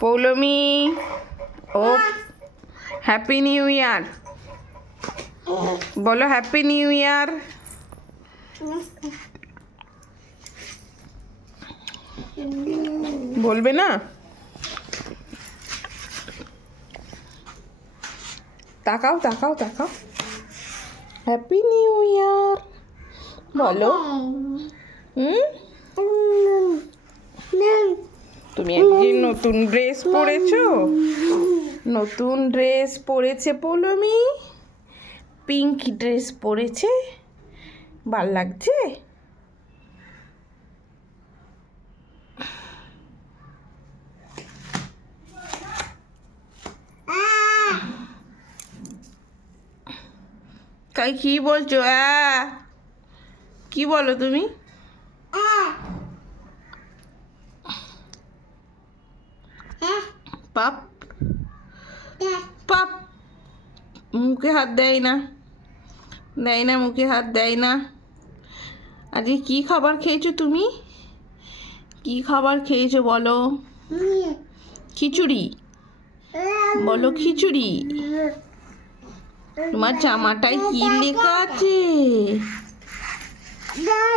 পৌলমি, ও happy new year বলো, happy new year. বলবে না? তাকাও তাকাও তাকাও, হ্যাপি নিউ ইয়ার বলো। তুমি একদিন নতুন ড্রেস পরেছো, নতুন ড্রেস পরেছে পৌলমি, পিঙ্ক ড্রেস পরেছে, ভাল লাগছে। তাই কি বলছো? কি বলো তুমি? পাপ পাপ, মুখে হাত দেয় না, দেয় না, মুখে হাত দেয় না। আজকে কি খাবার খেয়েছো তুমি? কি খাবার খেয়েছো বলো? খিচুড়ি বলো, খিচুড়ি। তোমার জামাটায় কি লেখা আছে?